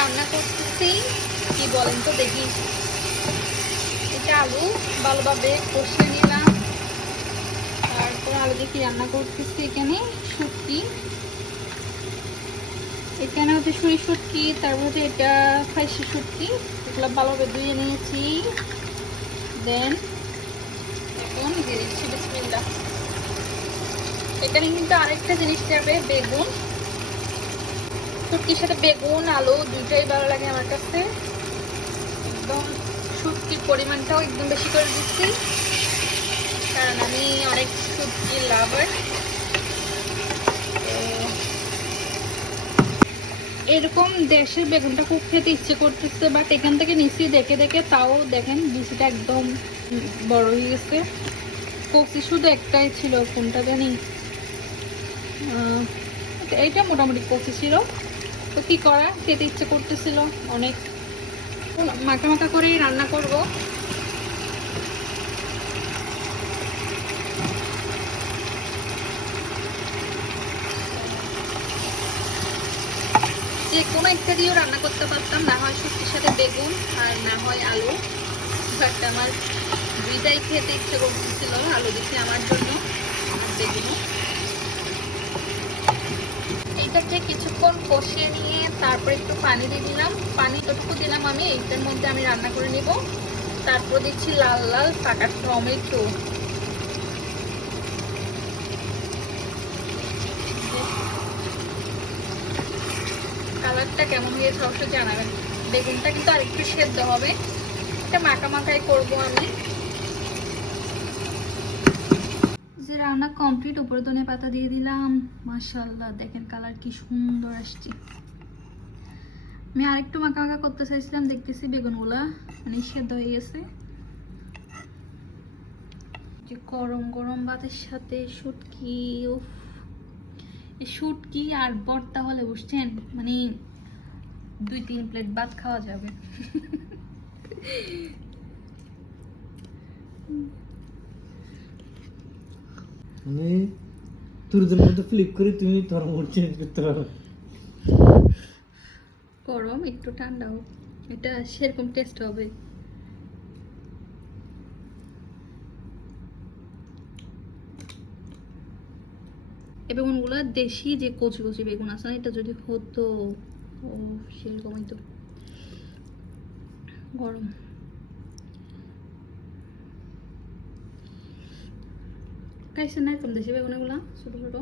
রান্না করতেছি। কি বলেন তো দেখি। এটা আলু, ভালোভাবে কষিয়ে নিলাম। তারপর আলু কি রান্না করতেছি এখানে? শুটকি। এখানে হচ্ছে সুই শুটকি, তারপর হচ্ছে এটা ফাইসি শুটকি। এগুলো ভালোভাবে ধুয়ে নিয়েছি। দেন এখন দিয়ে দিচ্ছি বিসমিল্লাহ। এখানে কিন্তু আরেকটা জিনিস যাবে বেগুন। শুটকির সাথে বেগুন, আলু দুইটাই ভালো লাগে আমার কাছে। একদম শুটকির পরিমাণটাও একদম বেশি করে দিচ্ছি। কারণ আমি অনেক শুটকি লাভার এরকম দেশের বেগুনটা খুব খেতে ইচ্ছে করতেছে বাট এখান থেকে নিচে দেখে দেখে, তাও দেখেন বিচিটা একদম বড় হয়ে গেছে। কচি শুধু একটাই ছিল, কোনটা জানি? এইটা মোটামুটি কচি ছিল। তো কি করা খেতে ইচ্ছে করতেছিল অনেক। মাখা মাখা করেই রান্না করব। যে কোনো একটা দিয়েও রান্না করতে পারতাম, না হয় শুক্তির সাথে বেগুন আর না হয় আলু। বাট আমার দুইটাই খেতে ইচ্ছে করতেছিল, আলু দিচ্ছি আমার জন্য আর বেগুনও। এইটাকে কিছুক্ষণ কষিয়ে নিয়ে তারপর একটু পানি দিয়ে দিলাম। পানি যতটুকু দিলাম আমি এইটার মধ্যে আমি রান্না করে নিব। তারপর দিচ্ছি লাল লাল পাকা টমেটো। কালারটা কেমন হয়েছে অবশ্যই জানাবেন। বেগুনটা কিন্তু আরেকটু সেদ্ধ হবে। এটা মাখা মাখাই করব আমি। যে রান্না কমপ্লিট উপরে ধনে পাতা দিয়ে দিলাম। মাশাল্লাহ দেখেন কালার কি সুন্দর আসছে। আমি আরেকটু মাখা মাখা করতে চাইছিলাম, দেখতেছি বেগুনগুলা মানে সেদ্ধ হয়ে গেছে। যে গরম গরম ভাতের সাথে শুটকি, উফ। শুটকি আর ভর্তা হলে বুঝছেন মানে দুই তিন প্লেট ভাত খাওয়া যাবে। আমি তোর জন্য তো ফ্লিপ তুমি মুড চেঞ্জ করতে পারো। গরম, একটু এটা সেরকম টেস্ট হবে। বেগুনগুলো দেশি যে কচি কচি বেগুন আছে এটা যদি হতো ও সেরকম হইতো গরম। খাইছেন না এরকম দেশি বেগুন এগুলা ছোট ছোট।